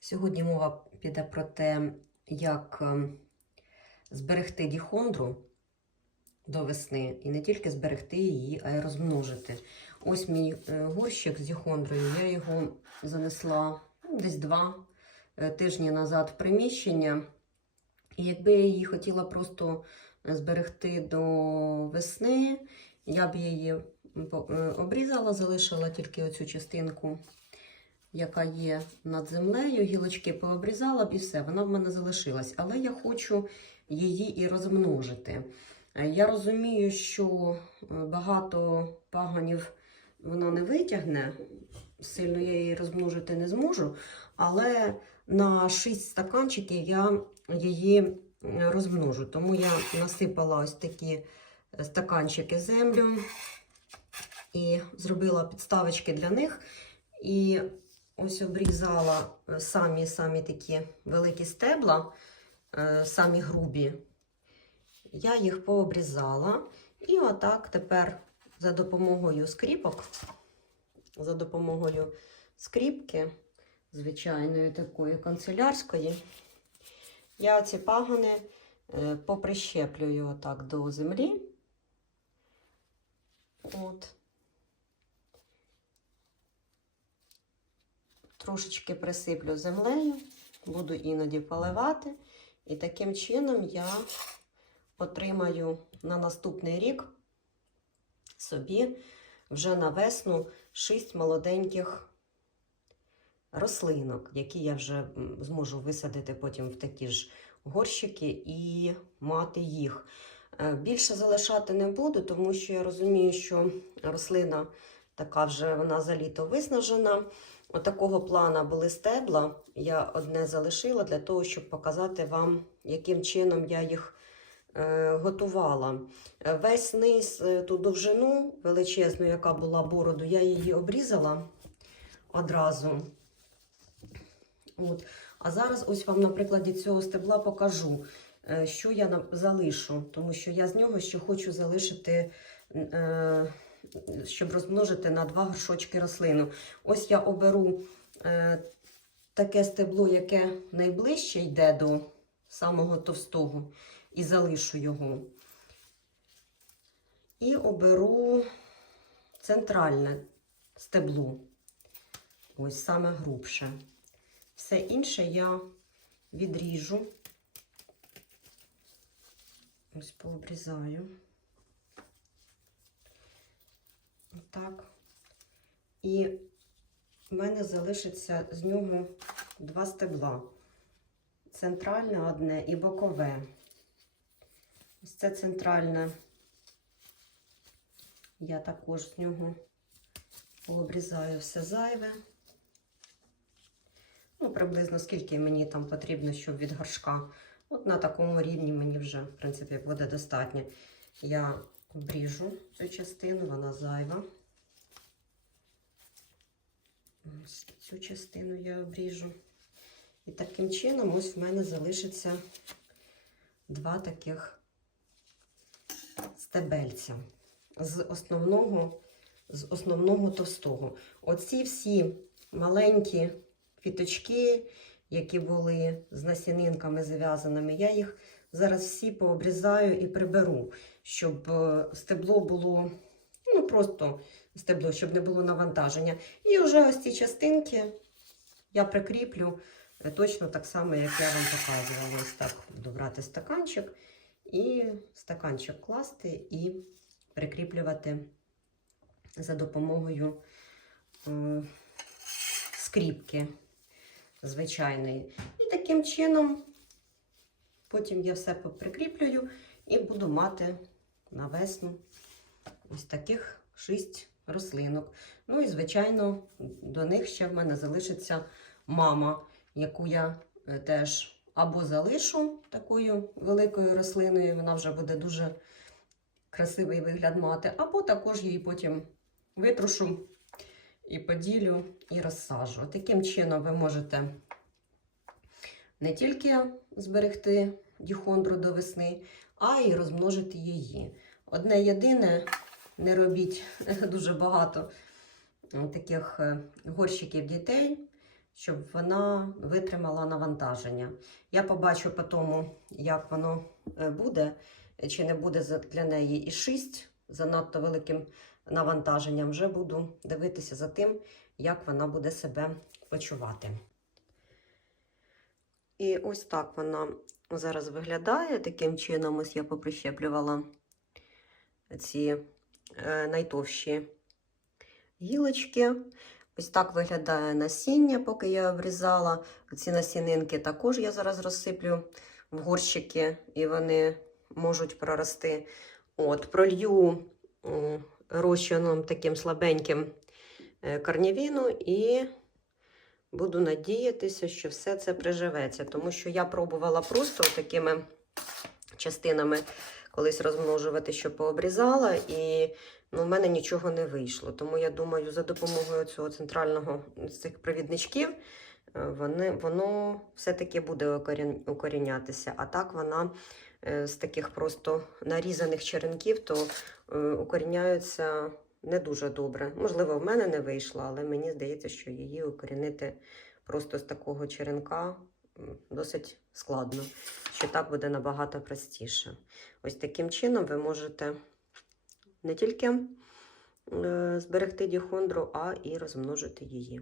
Сьогодні мова піде про те, як ем, зберегти діхондру до весни, і не тільки зберегти її, а й розмножити. Ось мій е, горщик з діхондрою. Я його занесла ну, десь два е, тижні назад в приміщення. І якби я її хотіла просто зберегти до весни, я б її е, обрізала, залишила тільки оцю частинку, яка є над землею, гілочки пообрізала б і все, вона в мене залишилась. Але я хочу її і розмножити. Е, Я розумію, що е, багато паганів вона не витягне, сильно я її розмножити не зможу, але на 6 стаканчиків я її е, розмножу. Тому я насипала ось такі стаканчики землю і зробила підставочки для них. І ось обрізала е, самі самі такі великі стебла, е, самі грубі. Я їх пообрізала. І отак тепер за допомогою скріпок, за допомогою скріпки, звичайної такої канцелярської, я ці пагони е, поприщеплюю отак до землі. От. Трошечки присиплю землею, буду іноді поливати. І таким чином я отримаю на наступний рік собі вже на весну 6 молоденьких рослинок, які я вже зможу висадити потім в такі ж горщики і мати їх. Е, Більше залишати не буду, тому що я розумію, що рослина така вже вона за літо виснажена. Отакого плана були стебла. Я одне залишила для того, щоб показати вам, яким чином я їх е, готувала. Весь низ, е, ту довжину величезну, яка була бороду, я її обрізала одразу. От. А зараз ось вам на прикладі цього стебла покажу, е, що я залишу, тому що я з нього ще хочу залишити, щоб розмножити на два горшочки рослину. Ось я оберу е, таке стебло, яке найближче йде до самого товстого, і залишу його. І оберу центральне стебло, ось саме грубше. Все інше я відріжу. Ось пообрізаю. Отак. І в мене залишиться з нього два стебла. Центральне одне і бокове. Ось це центральне. Я також з нього пообрізаю все зайве. Ну, приблизно скільки мені там потрібно, щоб від горшка. От на такому рівні мені вже, в принципі, буде достатньо. Я обріжу цю частину, вона зайва. Ось цю частину я обріжу. І таким чином ось в мене залишиться два таких стебельця з основного, з основного товстого. Оці всі маленькі квіточки, які були з насінинками зав'язаними, я їх зараз всі пообрізаю і приберу, щоб е, стебло було, ну просто стебло, щоб не було навантаження. І вже ось ці частинки я прикріплю е, точно так само, як я вам показувала. Ось так буду стаканчик і стаканчик класти і прикріплювати за допомогою е, скріпки звичайної. І таким чином потім я все прикріплюю і буду мати на весну ось таких шість рослинок. Ну і, звичайно, до них ще в мене залишиться мама, яку я е, теж або залишу такою великою рослиною, вона вже буде дуже красивий вигляд мати, або також її потім витрушу і поділю і розсаджу. Таким чином ви можете не тільки зберегти діхондру до весни, а й розмножити її. Одне єдине, не робіть дуже багато таких е, горщиків дітей, щоб вона витримала навантаження. Я побачу по тому, як воно е, буде, чи не буде для неї і 6 занадто великим навантаженням. Вже буду дивитися за тим, як вона буде себе почувати. І ось так вона зараз виглядає. Таким чином, ось я поприщеплювала ці е, найтовщі гілочки. Ось так виглядає насіння, поки я обрізала. Ці насінинки також я зараз розсиплю в горщики, і вони можуть прорости. От, пролью розчином таким слабеньким е, корнівіну і буду надіятися, що все це приживеться. Тому що я пробувала просто такими частинами колись розмножувати, що пообрізала, і ну, в мене нічого не вийшло. Тому я думаю, за допомогою цього центрального цих провідничків е, вони, воно все-таки буде укорінятися. А так вона е, з таких просто нарізаних черенків, то е, укоріняються не дуже добре. Можливо, в мене не вийшло, але мені здається, що її укорінити просто з такого черенка досить складно, що так буде набагато простіше. Ось таким чином ви можете не тільки е, зберегти діхондру, а і розмножити її.